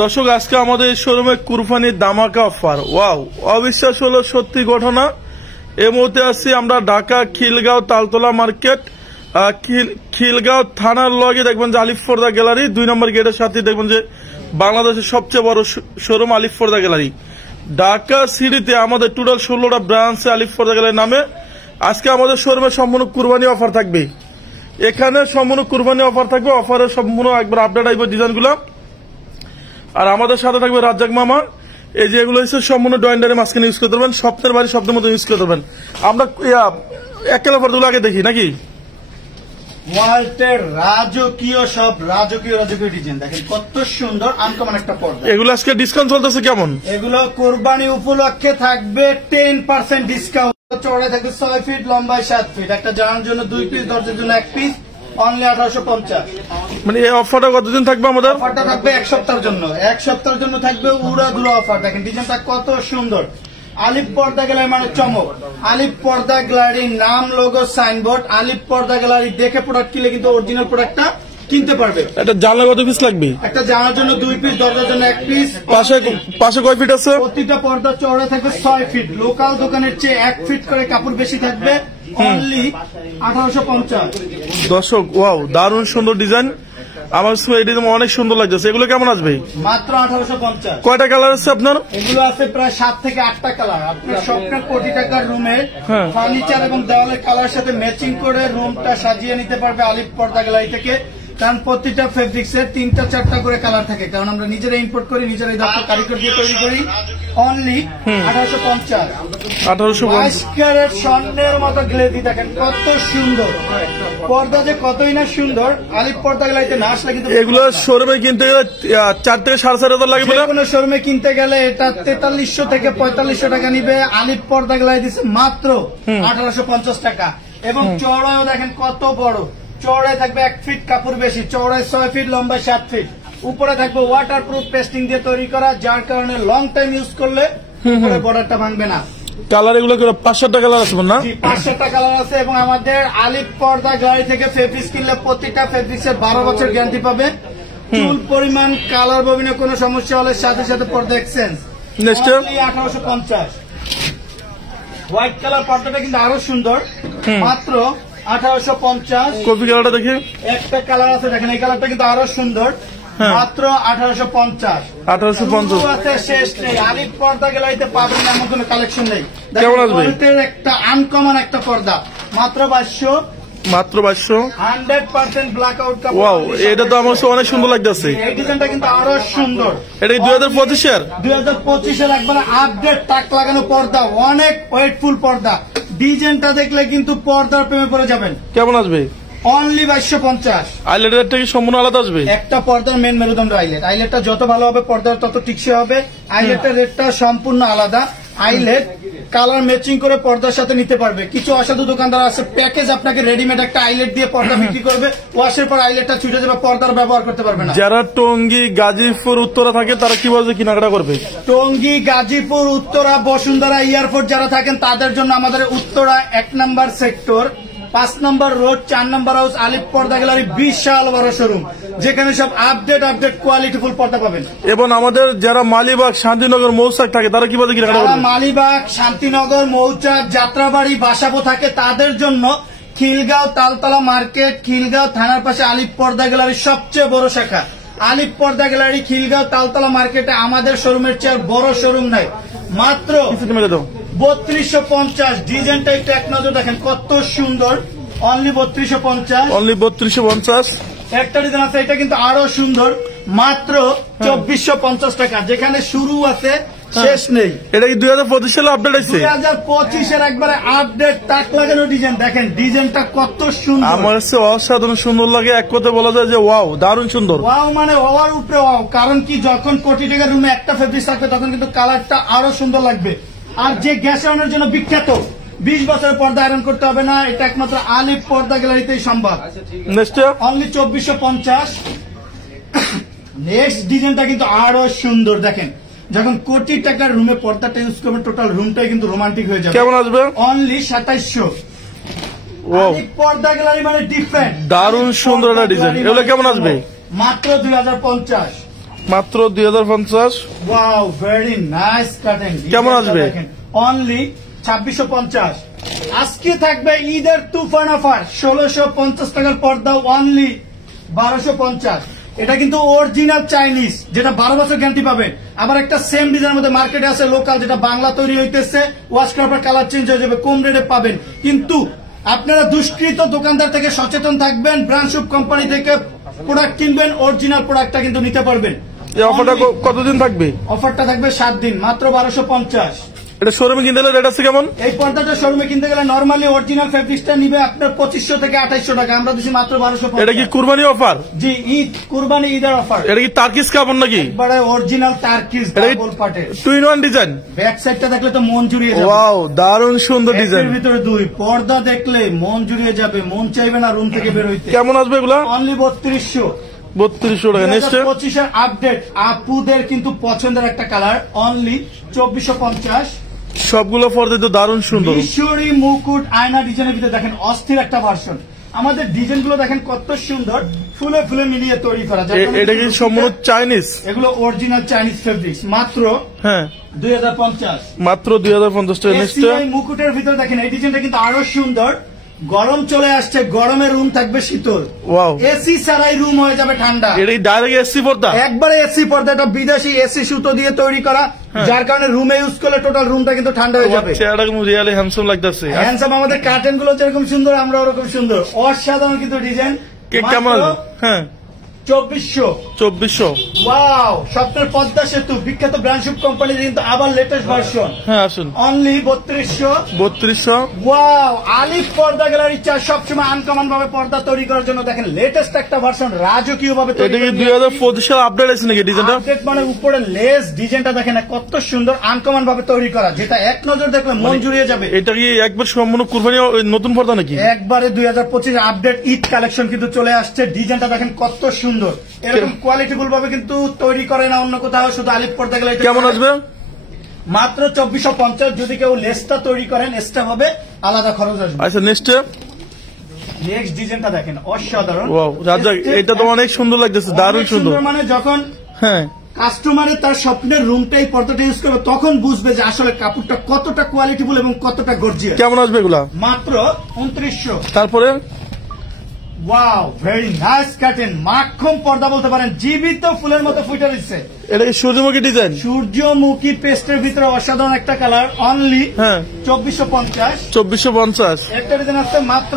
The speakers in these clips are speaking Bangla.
দর্শক, আজকে আমাদের শোরুমে কুরবানির দামাকা অফার। ওয়াও, অবিশ্বাস হলো সত্যি ঘটনা। এই মুহূর্তে আছি আমরা ঢাকা খিলগাঁও তালতলা মার্কেট, খিলগাঁও থানার লগে দেখবেন যে আলিফ পর্দা গ্যালারি, 2 নম্বর গেটের সাথে দেখবেন যে বাংলাদেশের সবচেয়ে বড় শোরুম আলিফ পর্দা গ্যালারি। ঢাকা সিটিতে আমাদের টোটাল 16টা ব্রাঞ্চে আলিফ পর্দা গ্যালারি নামে। আজকে আমাদের শোরুমে সম্পূর্ণ কুরবানি অফার থাকবে। এখানে সম্পূর্ণ কুরবানি অফার থাকবে। অফারের সম্পূর্ণ একবার আপডেট আসবে ডিজাইনগুলো। আর আমাদের সাথে থাকবে রাজ্জাক মামা। এই যে এগুলো হচ্ছে সম্পূর্ণ ডয়েন্ডারের মাঝখানে ইউজ করতে পারবেন, স্বপ্নের বাড়ি স্বপ্নের মতো ইউজ করতে পারবেন। আমরা একেবারে পর্দাগুলো আগে দেখি নাকি। ওয়ালটের রাজকীয় সব রাজকীয় ডিজাইন দেখেন কত সুন্দর, আনকমন একটা পর্দা। এগুলো আজকে ডিসকাউন্ট চলতেছে কেমন? এগুলো কোরবানি উপলক্ষে থাকবে 10% ডিসকাউন্ট। চওড়ায় থাকবে 6 ফিট, লম্বায় 7 ফিট। একটা জানার জন্য 2 পিস, দরজার জন্য 1 পিস, অনলি 1850। মানে এই অফারটা কতদিন থাকবে আমাদের? অফারটা থাকবে 1 সপ্তাহের জন্য। 1 সপ্তাহের জন্য থাকবে উড়াধুরা অফার। দেখেন ডিজাইনটা কত সুন্দর। আলিফ পর্দা গ্যালারি মানে চমক। আলিফ পর্দা গ্যালারির নাম, লোগো, সাইনবোর্ড। আলিফ পর্দা গ্যালারি দেখে প্রোডাক্ট কিনলে কিন্তু অরিজিনাল প্রোডাক্টটা কিনতে পারবে। একটা জানলা কত পিস লাগবে? একটা জানার জন্য 2 পিস, দরজার জন্য 1 পিস। পাশে কয় ফিট আছে? প্রতিটা পর্দা চওড়া থাকবে 6 ফিট। লোকাল দোকানের চেয়ে 1 ফিট করে কাপড় বেশি থাকবে। অনলি 1850। দর্শক, ওয়াও, দারুণ সুন্দর ডিজাইন। আমার এই ডিজাইন অনেক সুন্দর লাগছে। এগুলো কেমন আসবে? মাত্র 1850। কয়টা কালার আছে আপনার? এগুলো আছে প্রায় 7 থেকে 8টা কালার। আপনার স্বপ্নের কোটি টাকার রুমে ফার্নিচার এবং দেওয়ালের কালার সাথে ম্যাচিং করে রুমটা সাজিয়ে নিতে পারবে আলিফ পর্দা গ্যালারি থেকে। কারণ প্রতিটা ফেব্রিক্সের 3টা-4টা করে কালার থাকে, কারণ আমরা নিজেরা ইম্পোর্ট করি, নিজেরাই দক্ষ কারিগর দিয়ে তৈরি করি। অনলি 1850। 1850 ক্যারেট স্বর্ণের মতো গ্লেজি দেখেন কত সুন্দর পর্দা, যে কতই না সুন্দর। আলিফ পর্দা গ্যালারিতে না আসলে কিন্তু এগুলো শোরুমে কিনতে গেলে 4 থেকে 4.5 লাগবে। কোনো শোরুমে কিনতে গেলে এটা 4300 থেকে 4500 টাকা নিবে। আলিফ পর্দা গ্যালারি দিচ্ছে মাত্র 1850 টাকা। এবং চওড়াও দেখেন কত বড়। চওড়ায় থাকবে 1 ফিট কাপড় বেশি, চওড়ায় 6 ফিট, লম্বায় 7 ফিট। উপরে থাকবে ওয়াটারপ্রুফ পেস্টিং দিয়ে তৈরি করা, যার কারণে লং টাইম ইউজ করলে বর্ডারটা ভাঙবে না। কালার এগুলো 5-7টা কালার আছে না? 5-7টা কালার আছে। এবং আমাদের আলিফ পর্দা গ্যালারি থেকে ফেব্রিক্স কিনলে প্রতিটা ফেব্রিক্সের 12 বছর গ্যারান্টি পাবে। চুল পরিমাণ, কালার ববিনে কোনো সমস্যা হলে সাথে সাথে পর্দা এক্সচেঞ্জ। নেক্সট 1850। হোয়াইট কালার পর্দাটা কিন্তু আরো সুন্দর। মাত্র 1850। কফি কালারটা দেখি। একটা কালার আছে দেখেন, এই কালারটা কিন্তু আরো সুন্দর। মাত্র 1850। 1850 আছে, শেষ নেই। আলিফ পর্দা গ্যালারিতে পাবেন না এমন কোনো কালেকশন নেই। কেমন আসবে? একটা আনকমন একটা পর্দা, মাত্র 2200। মাত্র 2200। 100% ব্ল্যাক আউট কাপড়। ওয়াও, এটা তো আমার অনেক সুন্দর লাগতেছে। এই ডিজাইনটা কিন্তু আরো সুন্দর। এটা 2025 এর 2025 এর একবারে আপডেট টাক লাগানো পর্দা, অনেক ওয়েটফুল পর্দা। ডিজাইনটা দেখলে কিন্তু পর্দার প্রেমে পড়ে যাবেন। কেমন আসবে? অনলি 2250। আইলেটের থেকে সম্পূর্ণ আলাদা আসবে। একটা পর্দার মেন মেরুদণ্ড আইলেট। আইলেটটা যত ভালো হবে পর্দার তত টিকসই হবে। আইলেটের রেটটা সম্পূর্ণ আলাদা। আইলেট কালার ম্যাচিং করে পর্দার সাথে নিতে পারবে। কিছু অসাধু দোকানদার আছে প্যাকেজ আপনাকে রেডিমেড একটা আইলেট দিয়ে পর্দা বিক্রি করবে, ওয়াশের পর আইলেটটা ছুটে যাবে, পর্দার ব্যবহার করতে পারবে না। যারা টঙ্গী, গাজীপুর, উত্তরা থাকে তারা কিভাবে কেনাকাটা করবে? টঙ্গী, গাজীপুর, উত্তরা, বসুন্ধরা, এয়ারপোর্ট যারা থাকেন তাদের জন্য আমাদের উত্তরা 1 নম্বর সেক্টর, 5 নম্বর রোড, 4 নম্বর হাউস, আলিফ পর্দা গ্যালারি বিশাল বড় শোরুম, যেখানে সব আপডেট কোয়ালিটিফুল পর্দা পাবেন। এবং আমাদের যারা মালিবাগ, শান্তিনগর, মৌচাক থাকে তারা কিভাবে কেনাকাটা করবে? মালিবাগ, শান্তিনগর, মৌচাক, যাত্রাবাড়ি, বাসাবো থাকে তাদের জন্য খিলগাঁও তালতলা মার্কেট, খিলগাঁও থানার পাশে আলিফ পর্দা গ্যালারির সবচেয়ে বড় শাখা। আলিফ পর্দা গ্যালারি খিলগাঁও তালতলা মার্কেটে আমাদের শোরুমের চেয়ে বড় শোরুম নাই। মাত্র 3250। ডিজাইনটা একটু এক নজর দেখেন কত সুন্দর। অনলি 3250। অনলি 3250। একটা ডিজাইন আছে, এটা কিন্তু আরো সুন্দর। মাত্র 2450 টাকা, যেখানে শুরু আছে শেষ নেই। এটা কি 2025 সালে আপডেট আছে? 2025 এর একবারে আপডেট টাক লাগানো ডিজাইন। দেখেন ডিজাইনটা কত সুন্দর। আমার কাছে অসাধারণ সুন্দর লাগে। এক কথা বলা যায় যে ওয়াও, দারুণ সুন্দর। ওয়াও মানে ওয়ার উপরে ওয়াও। কারণ কি, যখন কোটি টাকার রুমে একটা ফেব্রিক থাকবে তখন কিন্তু কালারটা আরো সুন্দর লাগবে। আর যে গ্যাস আয়রনের জন্য বিখ্যাত, 20 বছরের পর্দা আয়রন করতে হবে না, এটা একমাত্র আলিফ পর্দা গ্যালারিতেই সম্ভব। Next only 2450। নেক্সট ডিজাইনটা কিন্তু আরো সুন্দর। দেখেন যখন কোটি টাকার রুমে পর্দাটা ইউজ করবে টোটাল রুমটাই কিন্তু রোমান্টিক হয়ে যাবে। কেমন আসবে? অনলি 2700। আলিফ পর্দা গ্যালারি মানে ডিফারেন্ট, দারুণ সুন্দর একটা ডিজাইন। এগুলো কেমন আসবে? মাত্র 2050। মাত্র 2050। Wow very nice cutting. কেমন আসবে? অনলি 2650। আজকে থাকবে ঈদের তুফান অফার 1650 টাকার পর্দা অনলি 1250। এটা কিন্তু অরিজিনাল চাইনিজ, যেটা 12 বছর গ্যারান্টি পাবেন। আবার একটা সেম ডিজাইনের মধ্যে মার্কেটে আছে লোকাল, যেটা বাংলা তৈরি হইতেছে, ওয়াশ করার পর কালার চেঞ্জ হয়ে যাবে, কম রেটে পাবেন। কিন্তু আপনারা দুষ্কৃত দোকানদার থেকে সচেতন থাকবেন, ব্র্যান্ডশুপ কোম্পানি থেকে প্রোডাক্ট কিনবেন, অরিজিনাল প্রোডাক্টটা কিন্তু নিতে পারবেন। এই অফারটা কতদিন থাকবে? অফারটা থাকবে 7 দিন, মাত্র 1250। এটা শোরুমে কিনতে গেলে রেট আছে কেমন? এই পর্দাটা শোরুমে কিনতে গেলে নরমালি অরিজিনাল ফেব্রিক্সটা নিবে আপনার 2500 থেকে 2800 টাকা, আমরা দিচ্ছি মাত্র 1250। এটা কি কুরবানি অফার? জি, ঈদ কুরবানি ঈদের অফার। এটা কি টার্কিশ কাপড় নাকি? একবারে অরিজিনাল টার্কিশ ডাবল পাটের 2-in-1 ডিজাইন। ব্যাক সাইডটা দেখলে তো মন জুড়িয়ে যাবে। ওয়াও, দারুণ সুন্দর ডিজাইন। এর ভিতরে দুই পর্দা দেখলে মন জুড়িয়ে যাবে, মন চাইবে না রুম থেকে বের হইতে। কেমন আসবে এগুলা? অনলি 3200। 3200 টাকা। নেক্সট 25 এর আপডেট আপুদের কিন্তু পছন্দের একটা কালার, অনলি 2450। সবগুলো পর্দা তো দারুণ সুন্দর। মিশরি মুকুট আয়না ডিজাইনের ভিতরে দেখেন অস্থির একটা ভার্সন। আমাদের ডিজাইন গুলো দেখেন কত সুন্দর, ফুলে ফুলে মিলিয়ে তৈরি করা যায়। এটা কি সম্পূর্ণ চাইনিজ? এগুলো অরিজিনাল চাইনিজ ফেব্রিক্স, মাত্র 2050। মাত্র 2050 টাকা। নেক্সট মুকুটের ভিতরে দেখেন এই ডিজাইনটা কিন্তু আরো সুন্দর। গরম চলে আসছে, গরমে রুম থাকবে শীতল। ওয়াও, এসি ছাড়াই রুম হয়ে যাবে ঠান্ডা। এটা কি ডাইরেক্ট এসি পর্দা? একবারে এসি পর্দা, এটা বিদেশি এসি সুতো দিয়ে তৈরি করা, যার কারণে রুমে ইউজ করলে টোটাল রুমটা কিন্তু ঠান্ডা হয়ে যাবে। চেহারাটা কিন্তু রিয়েলি হ্যান্ডসাম লাগতেছে। হ্যান্ডসাম, আমাদের কার্টেন গুলো যেরকম সুন্দর আমরা ওরকম সুন্দর, অসাধারণ কিন্তু ডিজাইন। কেমন? 2400। ওয়াও, স্বপ্নের পদ্মা সেতু বিখ্যাত ব্র্যান্ডশুপ কোম্পানির কিন্তু আবার লেটেস্ট ভার্সন। আসুন। অনলি 3200। ওয়াও, আলিফ পর্দা গ্যালারি চার সবসময় আনকমন ভাবে পর্দা তৈরি করার জন্য দেখেন লেটেস্ট একটা ভার্সন, রাজকীয় ভাবে তৈরি। এটা কি 2025 সালে আপডেট আছে নাকি ডিজাইনটা? আপডেট মানে উপরে লেস ডিজাইনটা দেখেন কত সুন্দর আনকমন ভাবে তৈরি করা, যেটা এক নজর দেখলে মন জুড়িয়ে যাবে। এটা কি একবার সম্পূর্ণ কুরবানি নতুন পর্দা নাকি? একবারে 2025 আপডেট ঈদ কালেকশন কিন্তু চলে আসছে। ডিজাইনটা দেখেন কত সুন্দর, এরকম কোয়ালিটিফুল ভাবে কিন্তু তৈরি করে না অন্য কোথাও, শুধু আলিফ পর্দা গ্যালারি। কেমন আসবে? মাত্র 2450। যদি কেউ লেসটা তৈরি করেন এক্সট্রা হবে, আলাদা খরচ আসবে। আচ্ছা, নেক্সট ডিজাইনটা দেখেন অসাধারণ। ওয়াও রাজা, এটা তো অনেক সুন্দর লাগতেছে, দারুণ সুন্দর। মানে যখন কাস্টমারের তার স্বপ্নের রুমটাই পর্দাটা ইউজ করবে, তখন বুঝবে যে আসলে কাপড়টা কতটা কোয়ালিটিফুল এবং কতটা গর্জিয়াস। কেমন আসবে এগুলা? মাত্র 2900। তারপরে ওয়াও, ভেরি নাইস কার্টেন, মাখন পর্দা বলতে পারেন, জীবিত ফুলের মতো ফুটে দিচ্ছে। এটা কি সূর্যমুখী ডিজাইন? সূর্যমুখী পেস্টের ভিতরে অসাধারণ একটা কালার, অনলি 2450। 2450। একটা ডিজাইন আছে মাত্র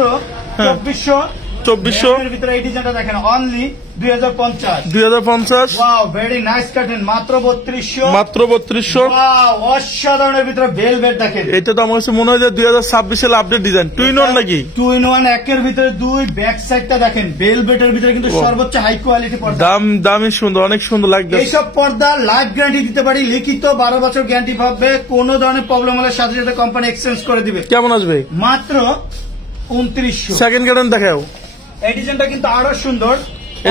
2400 এর ভিতরে। এই ডিজাইনটা দেখেন only 2050। Wow, very nice curtain, মাত্র 3200। মাত্র 3200। ওয়াও, অসাধারণের ভিতরে ভেলভেট দেখেন। এটা তো আমার কাছে মনে হয় যে 2026 সালে আপডেট ডিজাইন। 2-in-1 নাকি? 2-in-1, একের ভিতরে দুই। ব্যাক সাইডটা দেখেন ভেলভেটের ভিতরে কিন্তু সর্বোচ্চ হাই কোয়ালিটি পর্দা। দামি সুন্দর, অনেক সুন্দর লাগবে। এইসব পর্দা লাইফ গ্যারান্টি দিতে পারি, লিখিত 12 বছর গ্যারান্টি পাবে। কোন ধরনের প্রবলেম হলে সাথে সাথে কোম্পানি এক্সচেঞ্জ করে দিবে। কেমন আসবে? মাত্র 2900। সেকেন্ড কার্টেন দেখাও। এই ডিজাইনটা কিন্তু আরো সুন্দর,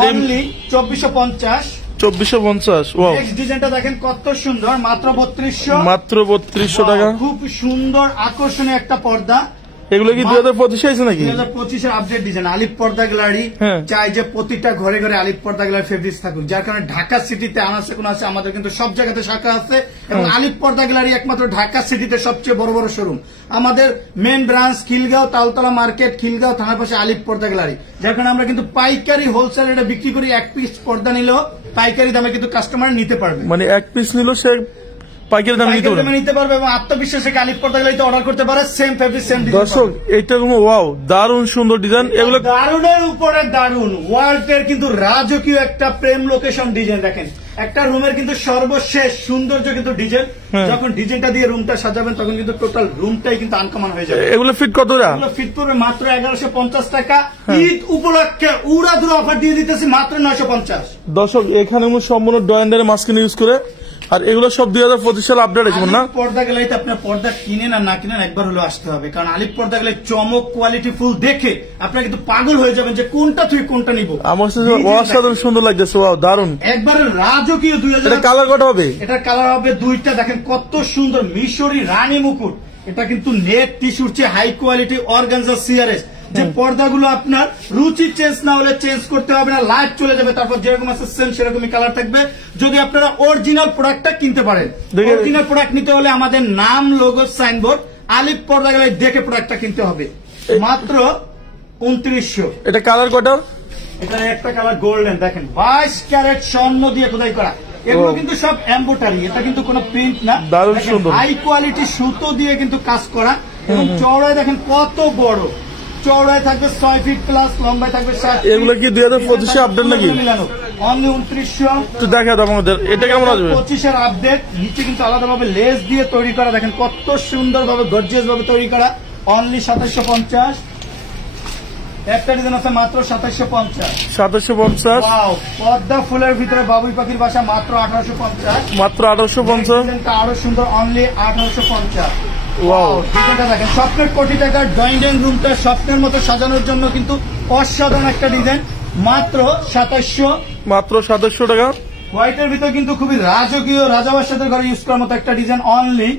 অনলি 2450। 2450। ওয়াও, নেক্সট ডিজাইনটা দেখেন কত সুন্দর, মাত্র 3200। মাত্র 3200 টাকা। খুব সুন্দর আকর্ষণীয় একটা পর্দা। এগুলো কি 2025 আছে নাকি? 2025 এর আপডেট ডিজাইন। আলিফ পর্দা গ্যালারি চাই যে প্রতিটা ঘরে ঘরে আলিফ পর্দা গ্যালারি ফেব্রিক্স থাকুক, যার কারণে ঢাকা সিটিতে আনাচে কোন আছে, আমাদের কিন্তু সব জায়গাতে শাখা আছে। এবং আলিফ পর্দা গ্যালারি একমাত্র ঢাকা সিটিতে সবচেয়ে বড় বড় শোরুম। আমাদের main branch Khilgaon Taltala market, Khilgaon থানার পাশে আলিফ পর্দা গ্যালারি, যার কারণে আমরা কিন্তু পাইকারি হোলসেল রেটে বিক্রি করি। এক পিস পর্দা নিলেও পাইকারি দামে কিন্তু কাস্টমার নিতে পারবে। মানে এক পিস নিল সে পাইকারি দামে নিতে পারবে এবং আত্মবিশ্বাসে আলিফ পর্দা গ্যালারিতে অর্ডার করতে পারে। Same fabric same design. দর্শক, এটা ওয়াও, দারুণ সুন্দর ডিজাইন। এগুলো দারুণের উপরে দারুণ, ওয়ার্ল্ডের কিন্তু রাজকীয় একটা প্রেম লোকেশন ডিজাইন। দেখেন একটা রুমের কিন্তু সর্বশেষ সৌন্দর্য কিন্তু ডিজাইন। যখন ডিজাইনটা দিয়ে রুমটা সাজাবেন তখন কিন্তু টোটাল রুমটাই কিন্তু আনকমন হয়ে যাবে। এগুলো ফিট কত? এগুলো ফিট পড়বে মাত্র 1150 টাকা। ঈদ উপলক্ষে উড়াধুরা অফার দিয়ে দিতেছি মাত্র 950। দর্শক, এখানে সম্পূর্ণ ডয়ান্ডারের মাস্কিন ইউজ করে, আর এগুলো সব 2025 সালে আপডেট আছে না? পর্দা গ্যালারিতে আপনার পর্দা কিনেন আর না কিনেন একবার হলো আসতে হবে, কারণ আলিফ পর্দা গ্যালারি চমক কোয়ালিটি ফুল দেখে আপনারা কিন্তু পাগল হয়ে যাবেন যে কোনটা তুই কোনটা নিব। আমার অসাধারণ সুন্দর লাগছে, ওয়াও দারুন, একবার রাজকীয়। 2000 কালার কত হবে? এটার কালার হবে দুইটা। দেখেন কত সুন্দর মিশরি রানী মুকুট। এটা কিন্তু নেট টিস্যুর চেয়ে হাই কোয়ালিটি অর্গানজা সিআরএস। যে পর্দাগুলো আপনার রুচি চেঞ্জ না হলে চেঞ্জ করতে হবে না, লাইট চলে যাবে, তারপর যেরকম আছে সেম সেরকমই কালার থাকবে। যদি আপনারা অরিজিনাল প্রোডাক্টটা কিনতে পারেন, অরিজিনাল প্রোডাক্ট নিতে হলে আমাদের নাম, লোগো, সাইনবোর্ড, আলিফ পর্দা গেলে দেখে প্রোডাক্টটা কিনতে হবে। মাত্র 2900। এটা কালার কটা? এটা একটা কালার গোল্ডেন, দেখেন 22 ক্যারেট স্বর্ণ দিয়ে খোদাই করা। এগুলো কিন্তু সব এমব্রয়ডারি, এটা কিন্তু কোনো প্রিন্ট না। দারুণ সুন্দর, হাই কোয়ালিটি সুতো দিয়ে কিন্তু কাজ করা। এবং চওড়ায় দেখেন কত বড়, চওড়ায় থাকবে 6 ফিট প্লাস, লম্বায় থাকবে 7 ফিট। এগুলো কি 2025 আপডেট নাকি? অনলি 2900। একটু দেখা দাও আমাদের, এটা কেমন আসবে? 25 এর আপডেট। নিচে কিন্তু আলাদাভাবে লেস দিয়ে তৈরি করা, দেখেন কত সুন্দরভাবে গর্জিয়াস ভাবে তৈরি করা। অনলি 2750। একটা ডিজাইন আছে মাত্র 2750। 2750। ওয়াও, পদ্মা ফুলের ভিতরে বাবুই পাখির বাসা, মাত্র 1850। মাত্র 1850। ডিজাইনটা আরো সুন্দর, অনলি 1850। ওয়াও, ডিজাইনটা দেখেন, স্বপ্নের কোটি টাকার ড্রয়িং রুমটা স্বপ্নের মতো সাজানোর জন্য কিন্তু অসাধারণ একটা ডিজাইন। মাত্র 2700। মাত্র 2700 টাকা। হোয়াইটের ভিতরে কিন্তু খুবই রাজকীয়, রাজাবাসাদের ঘরে ইউজ করার মতো একটা ডিজাইন। অনলি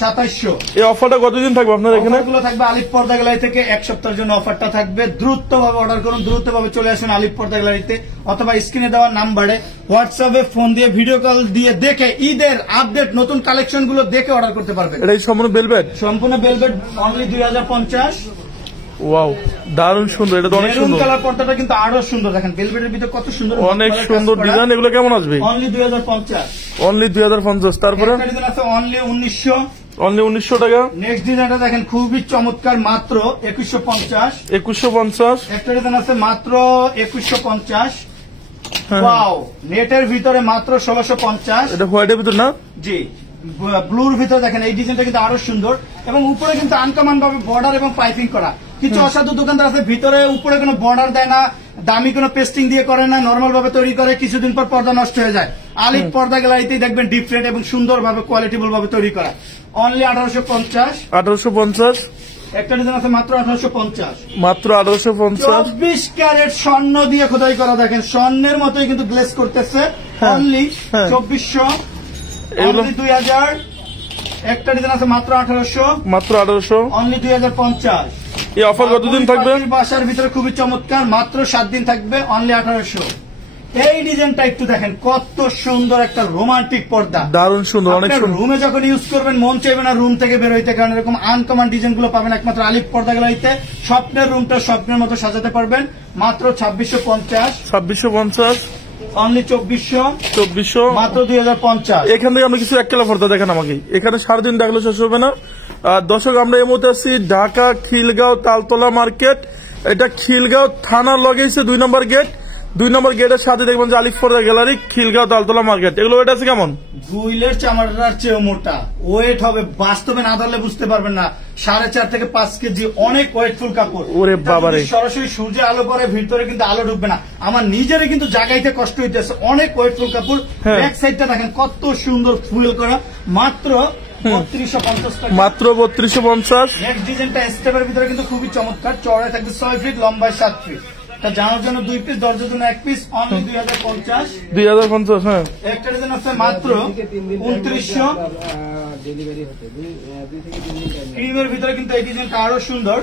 2700। এই অফারটা কতদিন থাকবে আপনার এখানে? অফারগুলো থাকবে আলিফ পর্দা গ্যালারি থেকে 1 সপ্তাহের জন্য অফারটা থাকবে। দ্রুতভাবে অর্ডার করুন, দ্রুতভাবে চলে আসুন আলিফ পর্দা গ্যালারিতে, অথবা স্ক্রিনে দেওয়া নাম্বারে হোয়াটসঅ্যাপে ফোন দিয়ে ভিডিও কল দিয়ে দেখে ঈদের আপডেট নতুন কালেকশন গুলো দেখে অর্ডার করতে পারবেন। এটা সম্পূর্ণ বেলভেট? সম্পূর্ণ বেলভেট, অনলি 2050। ওয়াও, দারুণ সুন্দর, এটা তো অনেক সুন্দর। কালার পর্দাটা কিন্তু আরো সুন্দর, দেখেন বেলভেটের ভিতরে কত সুন্দর, অনেক সুন্দর ডিজাইন। এগুলো কেমন আসবে? অনলি 2050। অনলি 2050। তারপরে একটা ডিজাইন আছে অনলি 1900। অনলি 1900 টাকা। নেক্সট ডিজাইনটা দেখেন খুবই চমৎকার, মাত্র 2150। 2150। একটা ডিজাইন আছে মাত্র 2150। ওয়াও, নেটের ভিতরে মাত্র 1650। এটা হোয়াইটের ভিতর না? জি, ব্লুর ভিতরে দেখেন এই ডিজাইনটা কিন্তু আরো সুন্দর, এবং উপরে কিন্তু আনকমন ভাবে বর্ডার এবং পাইপিং করা। কিছু অসাধু দোকানদার আছে ভিতরে উপরে কোনো বর্ডার দেয় না, দামি কোনো পেস্টিং দিয়ে করে না, নর্মাল ভাবে তৈরি করে, কিছুদিন পর পর্দা নষ্ট হয়ে যায়। আলিফ পর্দা গ্যালারিতেই দেখবেন ডিফারেন্ট এবং সুন্দর ভাবে কোয়ালিটিফুল ভাবে তৈরি করা। অনলি 1850। 1850। একটা ডিজাইন আছে মাত্র 1850। মাত্র 1850। 24 ক্যারেট স্বর্ণ দিয়ে খোদাই করা, দেখেন স্বর্ণের মতোই কিন্তু গ্লেজ করতেছে। অনলি 2400। অনলি 2000। একটা ডিজাইন আছে মাত্র 1800। মাত্র 1800। অনলি 2050। এই অফার কতদিন থাকবে? বাসার ভিতরে খুবই চমৎকার, মাত্র 7 দিন থাকবে। অনলি 1800। এই ডিজাইনটা একটু দেখেন, কত সুন্দর একটা রোমান্টিক পর্দা, দারুণ সুন্দর, অনেক সুন্দর। রুমে যখন ইউজ করবেন মন চাইবে না রুম থেকে বের হইতে, কারণ এরকম আনকমন ডিজাইন গুলো পাবেন একমাত্র আলিফ পর্দা গ্যালারিতে। স্বপ্নের রুমটা স্বপ্নের মতো সাজাতে পারবেন। মাত্র 2650। 2650। অনলি 2400। 2400। মাত্র 2050। এখান থেকে আপনি কিছু 1 কালার পর্দা দেখেন আমাকে, এখানে সারাদিন দেখলে শেষ হবে না। দর্শক, আমরা এই মুহূর্তে আছি ঢাকা খিলগাঁও তালতলা মার্কেট। এটা খিলগাঁও থানার লগেছে 2 নম্বর গেট। 2 নম্বর গেটের সাথে দেখবেন যে আলিফ পর্দা গ্যালারি, খিলগাঁও তালতলা মার্কেট। এগুলো ওয়েট আছে কেমন? গুইলের চামড়ার চেয়ে মোটা ওয়েট হবে, বাস্তবে না ধরলে বুঝতে পারবেন না। 4.5 থেকে 5 কেজি, অনেক ওয়েটফুল কাপড়। ওরে বাবারে, সরাসরি সূর্যে আলো পরে ভিতরে কিন্তু আলো ঢুকবে না। আমার নিজেরই কিন্তু জাগাইতে কষ্ট হইতেছে, অনেক ওয়েটফুল কাপড়। ব্যাক সাইডটা দেখেন কত সুন্দর ফুল করা। মাত্র 3250 টাকা। মাত্র 3250। নেক্সট ডিজাইনটা স্টেপের ভিতরে কিন্তু খুবই চমৎকার, চওড়ায় থাকবে 6 ফিট, লম্বায় 7 ফিট। জানার জন্য 2 পিস, দরজার জন্য 1 পিস। অনলি 2050। 2050। হ্যাঁ, একটা ডিজাইন আছে মাত্র 2900। ক্রিমের ভিতরে কিন্তু এই ডিজাইনটা আরো সুন্দর,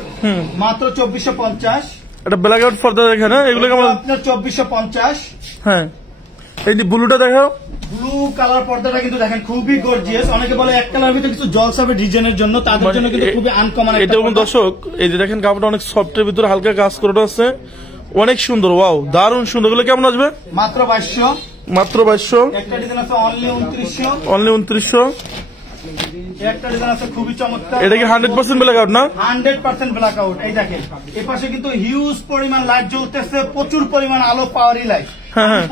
মাত্র 2450। এটা ব্ল্যাক আউট পর্দা দেখেন। এগুলো কেমন? আপনার 2450। হ্যাঁ, এই যে ব্লুটা দেখাও। ব্লু কালার পর্দাটা কিন্তু দেখেন খুবই গর্জিয়াস। অনেকে বলে এক কালার ভিতরে কিছু জলসাবে ডিজাইনের জন্য, তাদের জন্য কিন্তু খুবই আনকমন একটা পর্দা। দর্শক, এই যে দেখেন কাপড়টা অনেক সফটের ভিতরে হালকা কাজ করা আছে, অনেক সুন্দর। ওয়াও, দারুণ সুন্দর। এগুলো কেমন আসবে? মাত্র 2200। মাত্র 2200। একটা ডিজাইন আছে অনলি 2900। অনলি 2900। একটা ডিজাইন আছে খুবই চমৎকার। এটা কি 100% ব্ল্যাক আউট না? 100% ব্ল্যাক আউট। এই দেখেন এপাশে কিন্তু হিউজ পরিমাণ লাইট জ্বলতেছে, প্রচুর পরিমাণ আলো, পাওয়ারি লাইট।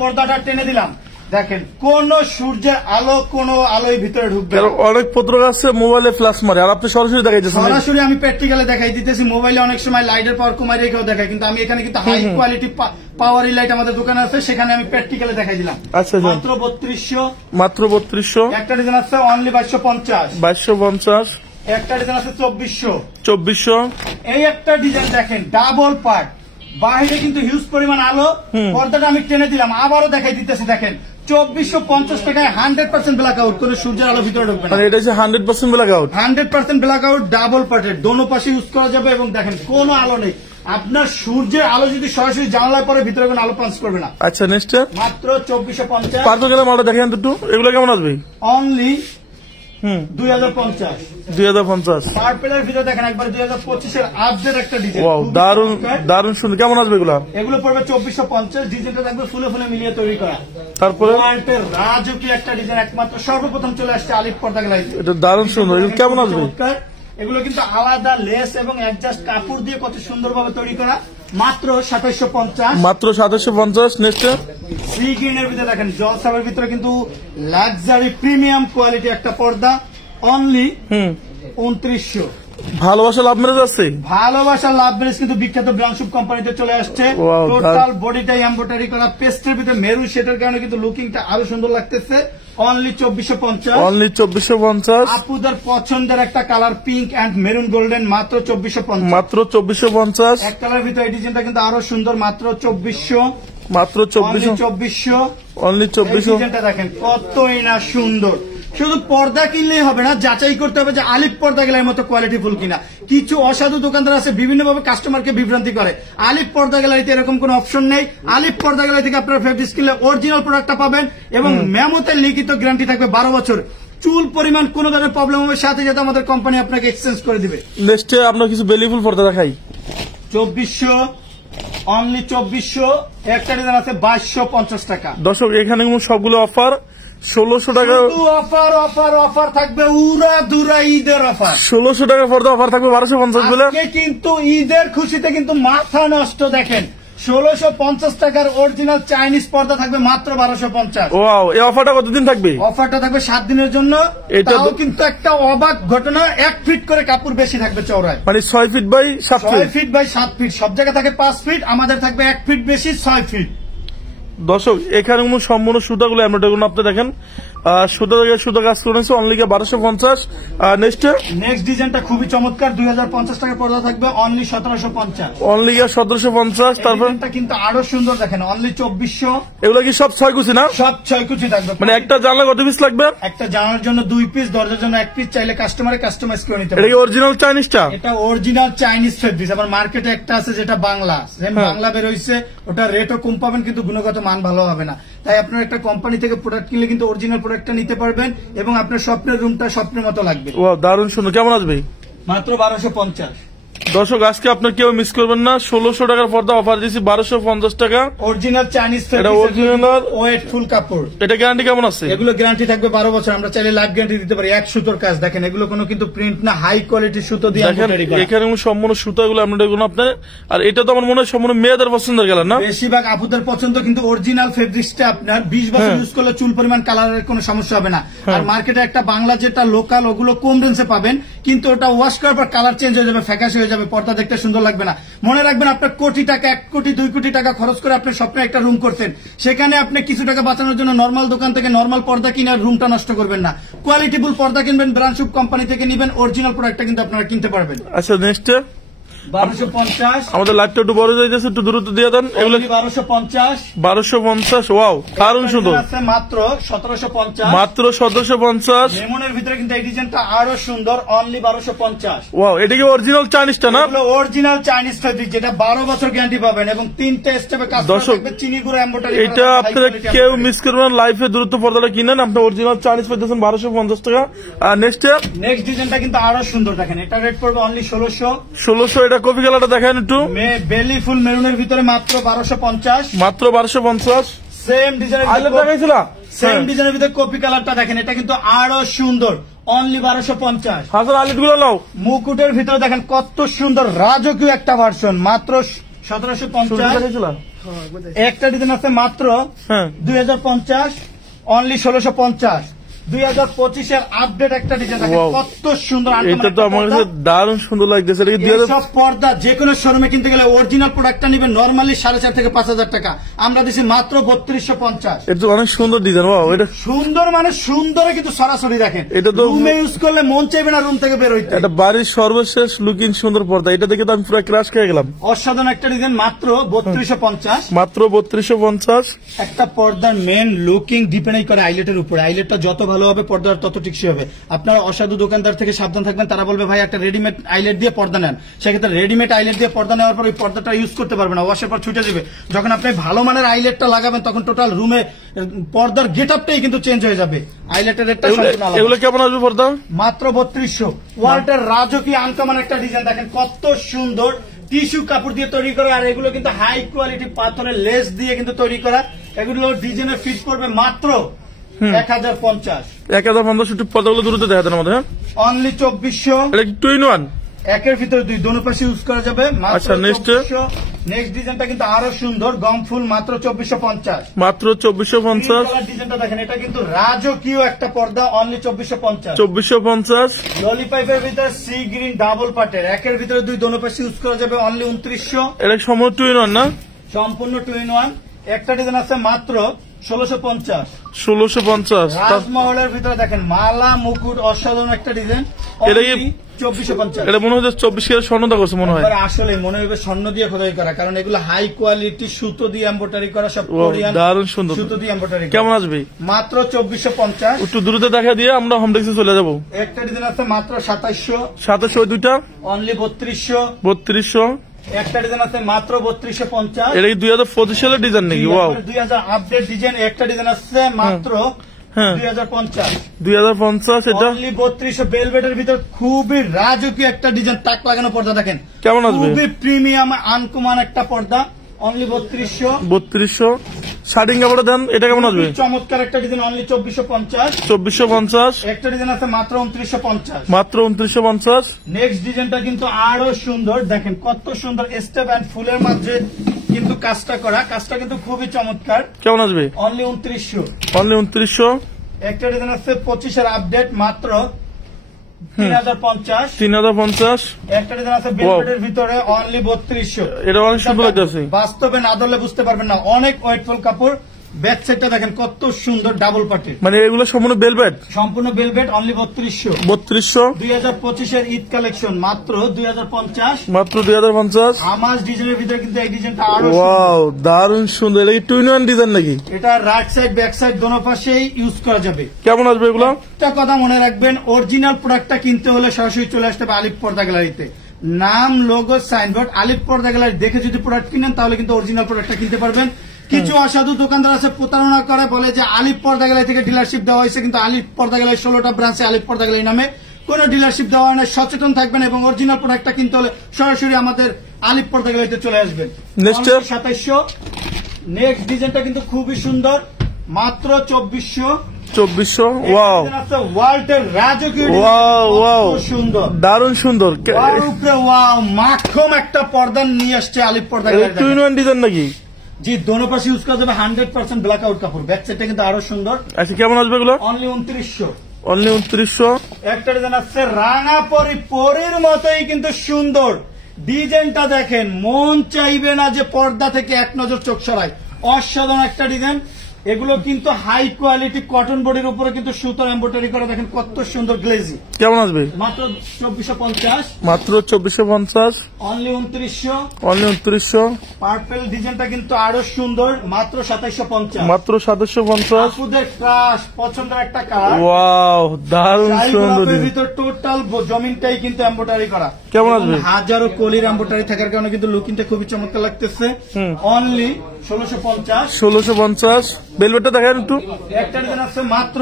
পর্দাটা টেনে দিলাম, দেখেন কোন সূর্যের আলো, কোন আলোয় ভিতরে ঢুকবে। অনেক পত্রিকা আছে মোবাইলে ফ্ল্যাশ মারে, আর আপনি সরাসরি দেখাইতেছেন। সরাসরি আমি প্র্যাকটিক্যালে দেখাই দিতেছি। মোবাইলে অনেক সময় লাইটের পাওয়ার কমাই রেখেও দেখাই, কিন্তু আমি এখানে কিন্তু হাই কোয়ালিটি পাওয়ারি লাইট আমাদের দোকানে আছে, সেখানে আমি প্র্যাকটিক্যালে দেখাই দিলাম। আচ্ছা, মাত্র 3200। মাত্র 3200। একটা ডিজাইন আছে অনলি 2250। 2250। একটা ডিজাইন আছে 2400। 2400। এই একটা ডিজাইন দেখেন, ডাবল পার্ট, বাইরে কিন্তু হিউজ পরিমাণ আলো। পর্দাটা আমি টেনে দিলাম, আবারও দেখাই দিতেছি। দেখেন 2450 টাকায় 100% ব্ল্যাক আউট, কোন সূর্যের আলো ভিতরে ঢুকবে না। এটা হচ্ছে 100% black out. 100% black out, double পার্টের, দোনো পাশে ইউজ করা যাবে। এবং দেখেন কোনো আলো নেই, আপনার সূর্যের আলো যদি সরাসরি জানালায় পরে ভিতরে কোনো আলো পাঞ্চ করবে না। আচ্ছা নেক্সট মাত্র 2450। পারফেক্ট কালার মালটা দেখেন তো একটু, এগুলো কেমন আসবে? অনলি 2050। 2050 পার্পেলের ভিতরে দেখেন একবার 2025 এর আপডেট একটা ডিজাইন। ওয়াও, দারুন দারুন সুন্দর। কেমন আসবে এগুলো? এগুলো পড়বে 2450। ডিজাইনটা থাকবে ফুলে ফুলে মিলিয়ে তৈরি করা। তারপরে ওয়াল্টের রাজকীয় একটা ডিজাইন, একমাত্র সর্বপ্রথম চলে আসছে আলিফ পর্দা গ্লাইতে। এটা দারুন সুন্দর। এগুলো কেমন আসবে? এগুলো কিন্তু আলাদা লেস এবং অ্যাডজাস্ট কাপড় দিয়ে কত সুন্দরভাবে তৈরি করা। মাত্র 2750। মাত্র 2750। নেক্সট সি গ্রিনের ভিতরে দেখেন জলসাবের ভিতরে কিন্তু লাক্সারি প্রিমিয়াম কোয়ালিটি একটা পর্দা। অনলি 2900। ভালোবাসা লাভ ম্যারেজ আছে। ভালোবাসা লাভ ম্যারেজ কিন্তু বিখ্যাত ব্রাউনশুপ কোম্পানিতে চলে আসছে। Wow, টোটাল বডিটাই এমব্রয়ডারি করা, পেস্টের ভিতরে মেরুন শেডের কারণে কিন্তু লুকিংটা আরো সুন্দর লাগতেছে। অনলি 2450। অনলি 2450। আপুদের পছন্দের একটা colour pink and maroon golden, মাত্র 2450। মাত্র 2450। এক কালার ভিতরে এই ডিজাইনটা কিন্তু আরো সুন্দর, মাত্র 2400। মাত্র 2400। অনলি 2400। ডিজাইনটা দেখেন কতই না সুন্দর। শুধু পর্দা কিনলেই হবে না, যাচাই করতে হবে যে আলিফ পর্দা গেলার মতো কোয়ালিটিফুল কিনা। কিছু অসাধু দোকানদার আছে বিভিন্ন ভাবে কাস্টমারকে বিভ্রান্তি করে। আলিফ পর্দা গ্যালারিতে এরকম কোন অপশন নেই। আলিফ পর্দা গ্যালারি থেকে আপনারা ফেব্রিক্স কিনলে অরিজিনাল প্রোডাক্টটা পাবেন এবং মেমোতে লিখিত গ্যারান্টি থাকবে 12 বছর। চুল পরিমাণ কোন ধরনের প্রবলেম হবে সাথে সাথে আমাদের কোম্পানি আপনাকে এক্সচেঞ্জ করে দিবে। নেক্সট আপনার কিছু বেলিফুল পর্দা দেখাই। 2400। অনলি 2400। একটা ডিজাইন আছে 2250 টাকা। দর্শক এখানে সবগুলো অফার 1600 টাকা। অফার অফার অফার থাকবে, উড়া দুরা ঈদের অফার। 1600 টাকা পর্দা অফার থাকবে 1250 বলে। কিন্তু ঈদের খুশিতে কিন্তু মাথা নষ্ট। দেখেন 1650 টাকার অরিজিনাল চাইনিজ পর্দা থাকবে মাত্র 1250। ওয়াও, এই অফারটা কতদিন থাকবে? অফারটা থাকবে 7 দিনের জন্য। এটাও কিন্তু একটা অবাক ঘটনা, 1 ফিট করে কাপড় বেশি থাকবে চওড়ায়, মানে 6 feet by 7 feet. 6 feet by 7 feet. সব জায়গায় থাকে 5 ফিট, আমাদের থাকবে 1 ফিট বেশি 6 ফিট। দর্শক এখানে সম্পূর্ণ সুতাগুলো এমব্রয়ডারি আপনি দেখেন, সুতা কাজ করেছে অনলি 1250। নেক্সট ডিজাইনটা খুবই চমৎকার, 2050 টাকার পর্দা থাকবে অনলি 1750। অনলি 1750। তারপর কিন্তু আরো সুন্দর দেখেন অনলি 2400। এগুলো কি সব 6 কুচি না? সব 6 কুচি থাকবে। মানে একটা জানলা কত পিস লাগবে? একটা জানার জন্য 2 পিস, দরজার জন্য 1 পিস, চাইলে কাস্টমারে কাস্টমাইজ করে নিতে এটা পারে। কি অরিজিনাল চাইনিজটা? এটা অরিজিনাল চাইনিজ ফেব্রিক্স। আবার মার্কেটে একটা আছে যেটা বাংলা, বাংলা বের হইছে, ওটা রেটও কম পাবেন কিন্তু গুণগত মান ভালো হবে না। তাই আপনার একটা কোম্পানি থেকে প্রোডাক্ট কিনলে কিন্তু অরিজিনাল প্রোডাক্টটা নিতে পারবেন এবং আপনার স্বপ্নের রুমটা স্বপ্নের মতো লাগবে। ওয়াও, দারুণ সুন্দর। কেমন আসবে? মাত্র 1250। দর্শক আজকে আপনার কেউ মিস করবেন না, 1600 টাকার পর্দা অফার দিয়েছি 1250 টাকা। অরিজিনাল চাইনিজ এটা অরিজিনাল ওয়েট ফুল কাপড়। এটা গ্যারান্টি কেমন আছে? এগুলো গ্যারান্টি থাকবে 12 বছর। আমরা চাইলে লাইফ গ্যারান্টি দিতে পারি। 1 সুতোর কাজ দেখেন, এগুলো কোনো কিন্তু প্রিন্ট না, হাই কোয়ালিটির সুতো দিয়ে তৈরি করা। এখানে সম্পূর্ণ সুতাগুলো আপনার। আর এটা তো আমার মনে হয় সম্পূর্ণ মেয়েদের পছন্দের গেল না? বেশিরভাগ আপুদের পছন্দ। কিন্তু অরিজিনাল ফেব্রিক্সটা আপনার 20 বছর ইউজ করলে চুল পরিমাণ কালারের কোনো সমস্যা হবে না। আর মার্কেটে একটা বাংলা যেটা লোকাল, ওগুলো কম রেঞ্জে পাবেন, কিন্তু ওটা ওয়াশ করার পর কালার চেঞ্জ হয়ে যাবে, ফ্যাকাশে হয়ে যাবে, পর্দা দেখতে সুন্দর লাগবে না। মনে রাখবেন আপনার কোটি টাকা, 1 কোটি 2 কোটি টাকা খরচ করে আপনি স্বপ্নে একটা রুম করতেন, সেখানে আপনি কিছু টাকা বাঁচানোর জন্য নরমাল দোকান থেকে নরমাল পর্দা কিনে রুমটা নষ্ট করবেন না। কোয়ালিটিফুল পর্দা কিনবেন, ব্রাউনশুপ কোম্পানি থেকে নিবেন, অরিজিনাল প্রোডাক্টটা কিন্তু আপনারা কিনতে পারবেন। আচ্ছা নেক্সট 1250। আমাদের লাইভটা একটু বড় হয়ে যাচ্ছে, একটু দ্রুত দিয়ে দেন। এগুলো 1250। 1250। ওয়াও, দারুণ সুন্দর। মাত্র 1750। মাত্র 1750। লেমনের ভিতরে কিন্তু এই ডিজাইনটা আরো সুন্দর, অনলি 1250। ওয়াও, এটা কি অরিজিনাল চাইনিজটা না? অরিজিনাল চাইনিজ ফেব্রিক, যেটা 12 বছর গ্যারান্টি পাবেন এবং 3টা স্টেপে কাজ থাকবে, চিনি গুঁড়ো এমব্রয়ডারি। এটা আপনারা কেউ মিস করবেন, লাইফে দ্রুত পর্দাটা কিনেন, আপনি অরিজিনাল চাইনিজ পেতেছেন 1250 টাকা। আর নেক্সট ডিজাইনটা কিন্তু আরো সুন্দর দেখেন, এটা রেট পড়বে অনলি 1600। 1600। এটা কফি কালারটা দেখেন একটু, বেলি ফুল মেরুনের ভিতরে মাত্র 1250। মাত্র 1250। সেম ডিজাইনের সেম ডিজাইনের ভিতরে কপি কালারটা দেখেন, এটা কিন্তু আরো সুন্দর, অনলি 1250। হাজার আলিট গুলো নাও। মুকুটের ভিতরে দেখেন কত সুন্দর রাজকীয় একটা ভার্সন, মাত্র 1750। একটা ডিজাইন আছে মাত্র 2050, অনলি 1650। 2025 আপডেট একটা ডিজাইন দেখেন কত সুন্দর। এটা তো আমার কাছে দারুণ সুন্দর লাগতেছে। সব পর্দা যে কোনো শোরুমে কিনতে গেলে অরিজিনাল প্রোডাক্টটা নেবেন নরমালি 4.5 থেকে 5,000 টাকা, আমরা দিচ্ছি মাত্র 3250। এটা অনেক সুন্দর ডিজাইন। এটা সুন্দর মানে সুন্দর, কিন্তু সরাসরি দেখেন, এটা তো রুমে ইউজ করলে মন চাইবে না রুম থেকে বের হইতে। এটা বাড়ির সর্বশেষ লুকিং সুন্দর পর্দা, এটা দেখে তো আমি পুরো ক্রাশ খেয়ে গেলাম। অসাধারণ একটা ডিজাইন, মাত্র 3250। মাত্র 3250। একটা পর্দার মেন লুকিং ডিপেন্ড করে আইলেটের উপরে। আইলেটটা যত ভালো ভালো হবে, পর্দা তত টিকসই হবে। আপনারা অসাধু দোকানদার থেকে সাবধান থাকবেন। তারা বলবে ভাই একটা রেডিমেড আইলেট দিয়ে পর্দা নেন, সেক্ষেত্রে রেডিমেড আইলেট দিয়ে পর্দা নেওয়ার পর ওই পর্দাটা ইউজ করতে পারবে না, ওয়াশের পর ছুটে যাবে। যখন আপনি ভালো মানের আইলেটটা লাগাবেন তখন টোটাল রুমে পর্দার গেট আপটাই কিন্তু চেঞ্জ হয়ে যাবে। আইলেটের রেটটা এগুলো কেমন আসবে পর্দা? মাত্র 3200। ওয়ালটার রাজকীয় আনকমন একটা ডিজাইন দেখেন কত সুন্দর, টিস্যু কাপড় দিয়ে তৈরি করা, আর এগুলো কিন্তু হাই কোয়ালিটি পাথরের লেস দিয়ে কিন্তু তৈরি করা। এগুলো ডিজাইনের ফিট করবে মাত্র 1050। 1050 পর্দাগুলো দ্রুত দেখা দেন আমাদের। অনলি 2400। এটা কি 2 in 1? একের ভিতরে দুই, দোনো পাশে ইউজ করা যাবে। আচ্ছা, নেক্সট ডিজাইনটা কিন্তু আরো সুন্দর, গম ফুল, মাত্র 2450। মাত্র 2450। ডিজাইনটা দেখেন, এটা কিন্তু রাজকীয় একটা পর্দা, অনলি 2450। 2450। ললিপাইপের ভিতরে সি গ্রিন ডাবল পাটের, একের ভিতরে দুই, দোনো পাশে ইউজ করা যাবে, অনলি 2900। এটা সম্পূর্ণ 2 in 1 না? সম্পূর্ণ 2 in 1। একটা ডিজাইন আছে মাত্র 1650। 1650। রাজমহলের ভিতরে দেখেন মালা মুকুট, অসাধারণ একটা ডিজাইন, এটা কি 2450। এটা মনে হচ্ছে 24 ক্যারেট স্বর্ণদা করছে মনে হয়। আসলে মনে হবে স্বর্ণ দিয়ে খোদাই করা, কারণ এগুলো হাই কোয়ালিটি সুতো দিয়ে এমব্রয়ডারি করা, সব কোরিয়ান দারুণ সুন্দর সুতো দিয়ে এমব্রয়ডারি। কেমন আসবে? মাত্র 2450। একটু দ্রুত দেখা দিয়ে আমরা হোম ডেস্কে চলে যাব। একটা ডিজাইন আছে মাত্র 2700। 2700 দুইটা অনলি 3200। 3200। একটা ডিজাইন আছে মাত্র 3250। এটা কি 2025 সালের ডিজাইন নাকি? Wow, 2000 update design. একটা ডিজাইন আছে মাত্র 2050। 2050। এটা অনলি 3200। বেলভেটের ভিতর খুবই রাজকীয় একটা ডিজাইন, টাক লাগানো পর্দা দেখেন কেমন আসবে? খুবই প্রিমিয়াম আনকমন একটা পর্দা, অনলি 3200। 3200। শার্টিং কাপড় দেন, এটা কেমন আসবে? চমৎকার একটা ডিজাইন, অনলি 2450। 2450। একটা ডিজাইন আছে মাত্র 2950। মাত্র 2950। নেক্সট ডিজাইনটা কিন্তু আরো সুন্দর, দেখেন কত সুন্দর স্টেপ এন্ড ফুলের মাঝে কিন্তু কাজটা করা, কাজটা কিন্তু খুবই চমৎকার। কেমন আসবে? অনলি 2900। অনলি 2900। একটা ডিজাইন আছে 25 এর আপডেট, মাত্র 3050। 3050। একটা ডিজাইন আছে বেলভেটের ভিতরে, অনলি 3200। এটা অনেক সুন্দর লাগতেছে। বাস্তবে না ধরলে বুঝতে পারবেন না, অনেক ওয়েটফুল কাপড়। ব্যাক সাইডটা দেখেন কত সুন্দর, ডাবল পার্টির, মানে এগুলো সম্পূর্ণ বেলভেট। সম্পূর্ণ বেলভেট, অনলি 3200। 3200। 2025 এর ঈদ কালেকশন, মাত্র 2050। মাত্র 2050। আমাজ ডিজাইনের ভিতরে কিন্তু এই ডিজাইনটা আরো ওয়াও, দারুণ সুন্দর। এটা কি 2 in 1 ডিজাইন নাকি? এটা রাইট সাইড ব্যাক সাইড দোনো পাশেই ইউজ করা যাবে। কেমন আসবে এগুলো? একটা কথা মনে রাখবেন, অরিজিনাল প্রোডাক্টটা কিনতে হলে সরাসরি চলে আসতে হবে আলিফ পর্দা গ্যালারিতে। নাম, লোগো, সাইনবোর্ড, আলিফ পর্দা গ্যালারি দেখে যদি প্রোডাক্ট কিনেন তাহলে কিন্তু অরিজিনাল প্রোডাক্টটা কিনতে পারবেন। কিছু অসাধু দোকানদার আছে প্রতারণা করে, বলে যে আলিফ পর্দা গ্যালারি থেকে ডিলারশিপ দেওয়া হয়েছে, কিন্তু আলিফ পর্দা গ্যালারি 16টা ব্রাঞ্চে আলিফ পর্দা গ্যালারি নামে কোন ডিলারশিপ দেওয়া হয় না। সচেতন থাকবেন এবং অরিজিনাল প্রোডাক্টটা কিনতে হলে সরাসরি আমাদের আলিফ পর্দা গ্যালারিতে চলে আসবেন। 2700। নেক্সট ডিজাইনটা কিন্তু খুবই সুন্দর, মাত্র 2400। 2400। ওয়াও, ওয়াল্টের রাজকীয়, ওয়াও ওয়াও, সুন্দর, দারুণ সুন্দর। উপরে ওয়াও মাখম একটা পর্দা নিয়ে আসছে আলিফ পর্দা গ্যালারি। 2 in 1 ডিজাইন নাকি? জি, দোনো পাশে ইউজ করা যাবে, 100% ব্ল্যাক আউট কাপড়। ব্যাক সাইডটা কিন্তু আরো সুন্দর। আচ্ছা, কেমন আসবে এগুলো? অনলি 2900। অনলি 2900। একটা ডিজাইন আছে রাঙা পরি, পরির মতোই কিন্তু সুন্দর। ডিজাইনটা দেখেন, মন চাইবে না যে পর্দা থেকে এক নজর চোখ সরায়। অসাধারণ একটা ডিজাইন। এগুলো কিন্তু হাই কোয়ালিটি কটন বডির উপরে কিন্তু সুতোর এমব্রয়ডারি করা, দেখেন কত সুন্দর গ্লেজি। কেমন আসবে? মাত্র 2450। মাত্র 2450। অনলি 2900। অনলি 2900। পার্পল ডিজাইনটা কিন্তু আরো সুন্দর, মাত্র 2750। মাত্র 2750। আপুদের ক্রাশ পছন্দের একটা কালার। ওয়াও, দারুণ সুন্দর। ভিতর টোটাল জমিনটাই কিন্তু এমব্রয়ডারি করা। কেমন আসবে? হাজারো কলির এমব্রয়ডারি থাকার কারণে কিন্তু লুকিংটা খুবই চমৎকার লাগতেছে। অনলি 1650। 1650। বেলভেটটা দেখেন একটু। একটা ডিজাইন আছে মাত্র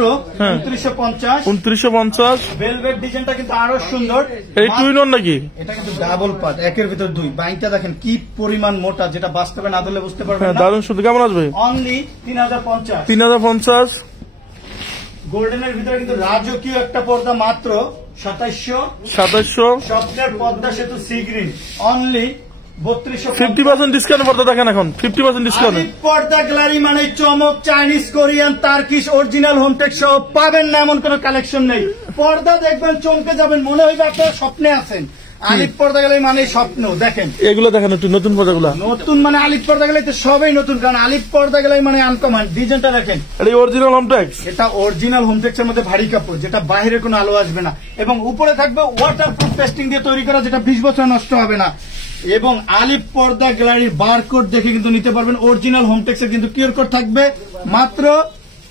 2950। 2950। বেলভেট ডিজাইনটা কিন্তু আরো সুন্দর। এই 2 in 1 নাকি? এটা কিন্তু ডাবল পার্ট, একের ভিতর দুই। বাইকটা দেখেন কি পরিমাণ মোটা, যেটা বাস্তবে না ধরলে বুঝতে পারবেন না। দারুণ সুন্দর। কেমন আসবে? অনলি 3050। 3050। গোল্ডেনের ভিতরে কিন্তু রাজকীয় একটা পর্দা, মাত্র 2700। 2700। স্বপ্নের পদ্মা সেতু সি গ্রিন, অনলি 3200। 50% ডিসকাউন্ট পর্দা দেখেন এখন, 50% ডিসকাউন্ট। পর্দা গ্যালারি মানে চমক, Chinese, Korean, Turkish, original Hometech সহ পাবেন না এমন কোন কালেকশন নেই। পর্দা দেখবেন চমকে যাবেন, মনে হইবে আপনারা স্বপ্নে আছেন। আলিফ পর্দা গ্যালারি মানে স্বপ্ন। দেখেন এগুলো দেখেন একটু, নতুন পর্দাগুলো। নতুন মানে আলিফ পর্দা গ্যালারিতে সবই নতুন, কারণ আলিফ পর্দা গ্যালারি মানে আনকমন। ডিজাইনটা দেখেন, এটা অরিজিনাল হোমটেক্স। এটা অরিজিনাল হোমটেক্সের মধ্যে ভারী কাপড়, যেটা বাইরে কোনো আলো আসবে না, এবং উপরে থাকবে ওয়াটারপ্রুফ পেস্টিং দিয়ে তৈরি করা, যেটা 20 বছর নষ্ট হবে না। এবং আলিফ পর্দা গ্যালারির বারকোড দেখে কিন্তু নিতে পারবেন। অরিজিনাল হোমটেক্সের কিন্তু কিউআর কোড থাকবে, মাত্র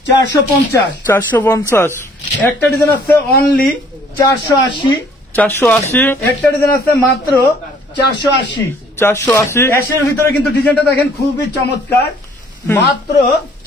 450, 450, একটা ডিজাইন আছে অনলি 480, 480, একটা ডিজাইন আছে মাত্র 480, 480। অ্যাশের ভিতরে কিন্তু ডিজাইনটা দেখেন খুবই চমৎকার, মাত্র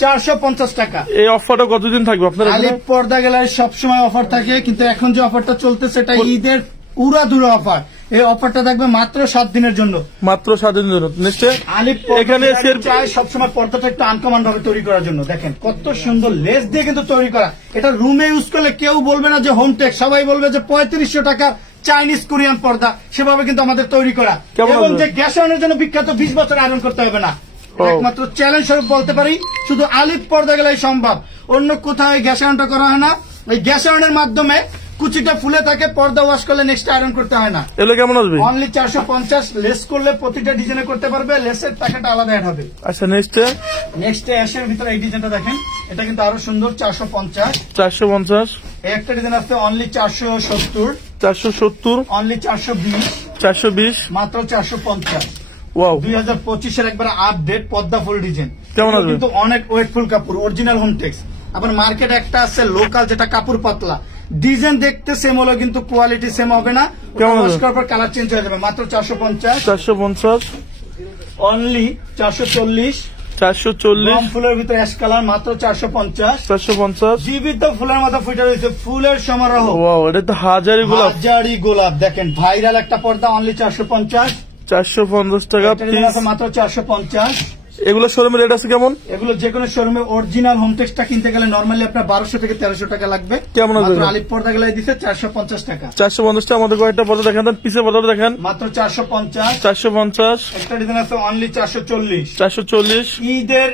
450 টাকা। এই অফারটা কতদিন থাকবে আপনার? আলিফ পর্দা গ্যালারি সবসময় অফার থাকে, কিন্তু এখন যে অফারটা চলতেছে এটা ঈদের উড়াধুরা অফার। এই অফারটা থাকবে মাত্র 7 দিনের জন্য, মাত্র 7 দিনের জন্য। নিশ্চয় আলিফ এখানে চাই সবসময় পর্দাটা একটু আনকমন ভাবে তৈরি করার জন্য। দেখেন কত সুন্দর লেস দিয়ে কিন্তু তৈরি করা। এটা রুমে ইউজ করলে কেউ বলবে না যে হোমটেক, সবাই বলবে যে 3500 টাকা চাইনিজ কোরিয়ান পর্দা। সেভাবে কিন্তু আমাদের তৈরি করা, এবং যে গ্যাস আয়রনের জন্য বিখ্যাত 20 বছর আয়রন করতে হবে না। একমাত্র চ্যালেঞ্জ স্বরূপ বলতে পারি শুধু আলিফ পর্দা গেলেই সম্ভব, অন্য কোথাও গ্যাস আয়রনটা করা হয় না। ওই গ্যাস আয়রনের মাধ্যমে কুচিটা ফুলে থাকে, পর্দা ওয়াশ করলে নেক্সট আয়রন করতে হয় না। এগুলো কেমন আসবে? অনলি 450, লেস করলে প্রতিটা ডিজাইনে করতে পারবে, লেসের টাকাটা আলাদা অ্যাড হবে। আচ্ছা নেক্সট অ্যাশের ভিতরে এই ডিজাইনটা দেখেন, এটা কিন্তু আরো সুন্দর। 450, 450, একটা ডিজাইন আছে অনলি 470, 470, অনলি 420, 420, মাত্র 450। ওয়াও, 2025-এর একবার আপডেট পদ্মা ফুল ডিজাইন। কেমন আসবে? কিন্তু অনেক ওয়েটফুল কাপড়, অরিজিনাল হোমটেক্স। আবার মার্কেট একটা আছে লোকাল, যেটা কাপড় পাতলা, ডিজাইন দেখতে সেম হলো কিন্তু কোয়ালিটি সেম হবে না। ওয়াশ করার পর কালার চেঞ্জ হয়ে যাবে। মাত্র 450, 450, অনলি 440, 440, ফুলের ভিতরে অ্যাশ কালার, মাত্র 450, 450। জীবিত ফুলের মাথা ফুটে রয়েছে, ফুলের সমারোহ। ওয়াও, এটা তো হাজারি গোলাপ। হাজারি গোলাপ দেখেন, ভাইরাল একটা পর্দা, অনলি 450, 450 টাকা পিস, মাত্র 450। এগুলো শোরুমের রেট আছে কেমন? এগুলো যে কোনো শোরুমে অরিজিনাল হোমটেক্সটা কিনতে গেলে নরমালি আপনার 1200 থেকে 1300 টাকা লাগবে। কেমন আছে? আলিফ পর্দা গেলে দিচ্ছে 450 টাকা। 450 টাকা। আমাদের কয়েকটা পর্দা দেখান, পিসের পর্দা দেখেন। মাত্র 450, 450, একটা ডিজাইন আছে অনলি 440, 440, ঈদের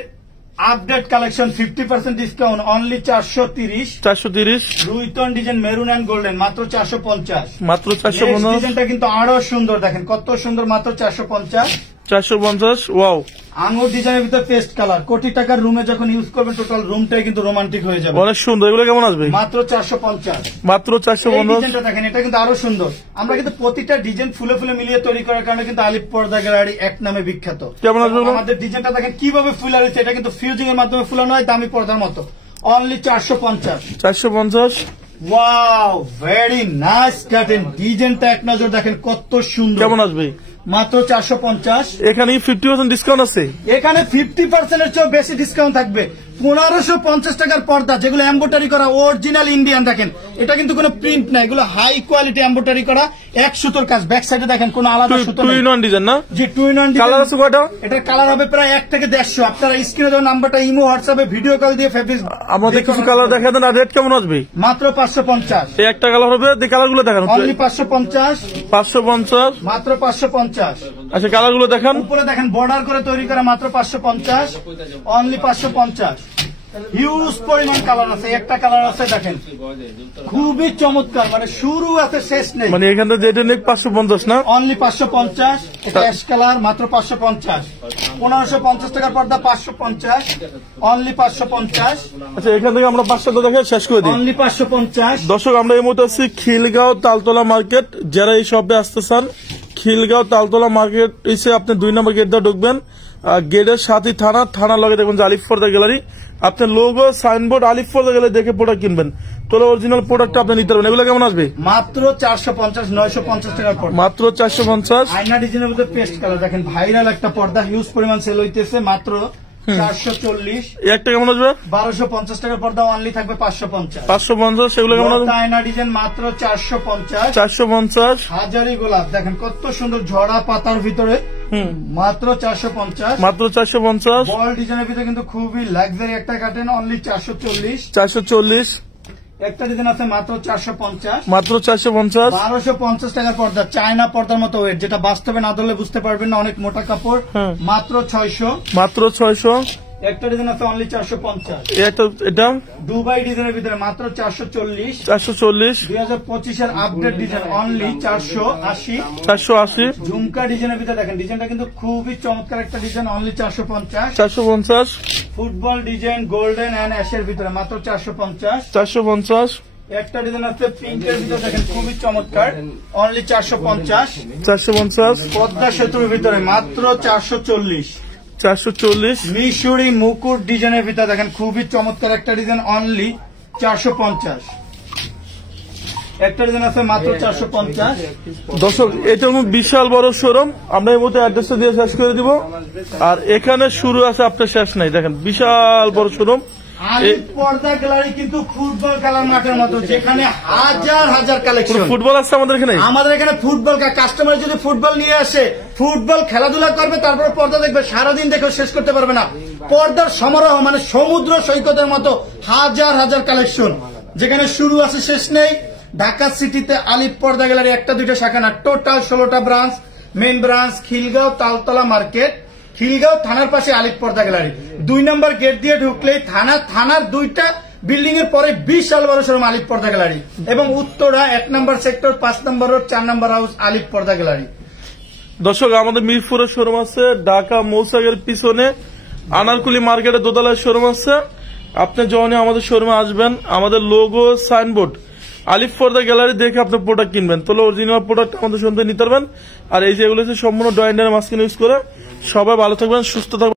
আপডেট কালেকশন 50% ডিসকাউন্ট, অনলি 430, 430, রুইতন ডিজাইন মেরুন এন্ড গোল্ডেন, মাত্র 450, মাত্র 450। ডিজাইনটা কিন্তু আরো সুন্দর, দেখেন কত সুন্দর, মাত্র 450, 450। ওয়াও, আঙুর ডিজাইনের ভিতরে পেস্ট কালার। কোটি টাকার রুমে যখন ইউজ করবেন টোটাল রুমটাই কিন্তু রোমান্টিক হয়ে যাবে। অনেক সুন্দর। এগুলো কেমন আসবে? মাত্র 450, মাত্র 450। ডিজাইনটা দেখেন, এটা কিন্তু আরো সুন্দর। আমরা কিন্তু প্রতিটা ডিজাইন ফুলে ফুলে মিলিয়ে তৈরি করার কারণে কিন্তু আলিফ পর্দা গ্যালারি এক নামে বিখ্যাত। কেমন আসবে? আমাদের ডিজাইনটা দেখেন কিভাবে ফুলা রয়েছে, এটা কিন্তু ফিউজিং এর মাধ্যমে ফুলানো হয়, দামি পর্দার মতো। অনলি 450, 450। ওয়াও, ভেরি নাইস কাটেন। ডিজাইনটা এক নজর দেখেন কত সুন্দর। কেমন আসবে? মাত্র 450। এখানে 50% ডিসকাউন্ট আছে। এখানে 50% এর চেয়ে বেশি ডিসকাউন্ট থাকবে। 1550 টাকার পর্দা, যেগুলো এমব্রয়ডারি করা অরিজিনাল ইন্ডিয়ান। দেখেন এটা কিন্তু কোনো প্রিন্ট না, এগুলো হাই কোয়ালিটি এমব্রয়ডারি করা, এক সুতোর কাজ। ব্যাক সাইডে দেখেন কোনো আলাদা সুতো নেই। 2-in-1 ডিজাইন না? জি, 2-in-1 কালার আছে কয়টা? এটার কালার হবে প্রায় 1 থেকে 150। আপনারা স্ক্রিনে দেওয়া নাম্বারটা ইমো হোয়াটসঅ্যাপে ভিডিও কল দিয়ে আমাদের কিছু কালার দেখা দেন। আর রেট কেমন আসবে? মাত্র 550। এই একটা কালার হবে, এই কালারগুলো দেখান। অনলি 550, 550, মাত্র 550। আচ্ছা কালারগুলো দেখান। উপরে দেখেন বর্ডার করে তৈরি করা, মাত্র 550, অনলি 550। হিউজ পরিমাণ কালার আছে, একটা কালার আছে দেখেন খুবই চমৎকার, মানে শুরু আছে শেষ নেই। মানে এখানে যেটা নেই 550 না? অনলি 550। এটা অ্যাশ কালার, মাত্র 550। 1550 টাকার পর্দা, 550, অনলি 550। আচ্ছা এখান থেকে আমরা 500 দেখে শেষ করে দিই। অনলি 550। দর্শক আমরা এই মুহূর্তে আছি খিলগাঁও তালতলা মার্কেট। যারা এই শপে আসতে চান, খিলগাঁও তালতলা মার্কেট এসে আপনি 2 নম্বর গেট দিয়ে ঢুকবেন। গেটের সাথে থানার লগে দেখবেন যে আলিফ পর্দা গ্যালারি। আপনার লোগো সাইনবোর্ড আলিফ পর্দা গ্যালারি দেখে প্রোডাক্ট কিনবেন, তাহলে অরিজিনাল প্রোডাক্ট আপনি নিতে পারবেন। এগুলো কেমন আসবে? মাত্র 450, 950 টাকার পর্দা, মাত্র 450। আয়না ডিজাইনের মধ্যে পেস্ট কালার দেখেন, ভাইরাল একটা পর্দা, হিউজ পরিমাণ সেল হইতেছে, মাত্র 440। একটা কেমন আসবে? 1250 টাকার পর্দা, অনলি থাকবে 550। 550। সেগুলো কেমন আসবে? আয়না ডিজাইন, মাত্র 450। 450। হাজারি গোলাপ দেখেন কত সুন্দর, ঝরা পাতার ভিতরে, মাত্র 450। মাত্র 450। বল ডিজাইনের ভিতরে কিন্তু খুবই লাক্সারি একটা কাটেন, অনলি 440। 440। একটা ডিজাইন আছে মাত্র 450। মাত্র 450। 1250 টাকার পর্দা, চায়না পর্দার মতো ওয়েট, যেটা বাস্তবে না ধরলে বুঝতে পারবেন না, অনেক মোটা কাপড়, মাত্র 600। মাত্র 600। একটা ডিজাইন আছে অনলি 450। এটা দুবাই ডিজাইনের ভিতরে মাত্র 440। 440। 2025-এর আপডেট ডিজাইন, অনলি 480। 480। ঝুমকা ডিজাইনের ভিতরে দেখেন, ডিজাইনটা কিন্তু খুবই চমৎকার একটা design, only 450। 450। Football design golden and অ্যাশের ভিতরে, মাত্র 450। 450। একটা ডিজাইন আছে পিঙ্কের ভিতরে দেখেন খুবই চমৎকার, অনলি 450। 450। পদ্মা সেতুর ভিতরে মাত্র 440। 440 মিশরি মুকুট ডিজাইনের ভিতরে দেখেন খুবই চমৎকার একটা ডিজাইন, অনলি 450। একটা ডিজাইন আছে মাত্র 450। দর্শক এটা বিশাল বড় শোরুম, আমরা এই মধ্যে অ্যাড্রেসটা দিয়ে শেষ করে দিব। আর এখানে শুরু আছে আপনার শেষ নাই, দেখেন বিশাল বড় শোরুম। আলিফ পর্দা গ্যালারি কিন্তু ফুটবল খেলার মাঠের মতো, যেখানে হাজার হাজার কালেকশন। ফুটবল আছে আমাদের এখানে, ফুটবল কাস্টমার যদি ফুটবল নিয়ে আসে, ফুটবল খেলাধুলা করবে, তারপরে পর্দা দেখবে, সারাদিন দেখে শেষ করতে পারবে না। পর্দার সমারোহ মানে সমুদ্র সৈকতের মতো হাজার হাজার কালেকশন, যেখানে শুরু আছে শেষ নেই। ঢাকা সিটিতে আলিফ পর্দা গ্যালারি একটা দুইটা শাখা না, টোটাল 16টা branch. Main branch Khilgaon Taltala market, Khilgaon থানার পাশে আলিফ পর্দা গ্যালারি। 2 নম্বর গেট দিয়ে ঢুকলেই থানার 2টা বিল্ডিং এর পরে বিশাল বড় শোরুম আলিফ পর্দা গ্যালারি। এবং উত্তরা 1 নম্বর সেক্টর 5 নম্বর রোড 4 নম্বর হাউস আলিফ পর্দা গ্যালারি। দর্শক আমাদের মিরপুরের শোরুম আছে, ঢাকা মৌসাগের পিছনে আনারকুলি মার্কেটে দোতলায় শোরুম আছে। আপনি যখনই আমাদের শোরুমে আসবেন, আমাদের লোগো সাইনবোর্ড আলিফ পর্দা গ্যালারি দেখে আপনি প্রোডাক্ট কিনবেন, তাহলে অরিজিনাল প্রোডাক্ট আমাদের সন্ধান নিতে পারবেন। আর এই যে এগুলো সম্পূর্ণ ড্রয়িং মাস্কিন ইউজ করে। সবাই ভালো থাকবেন, সুস্থ থাকবেন।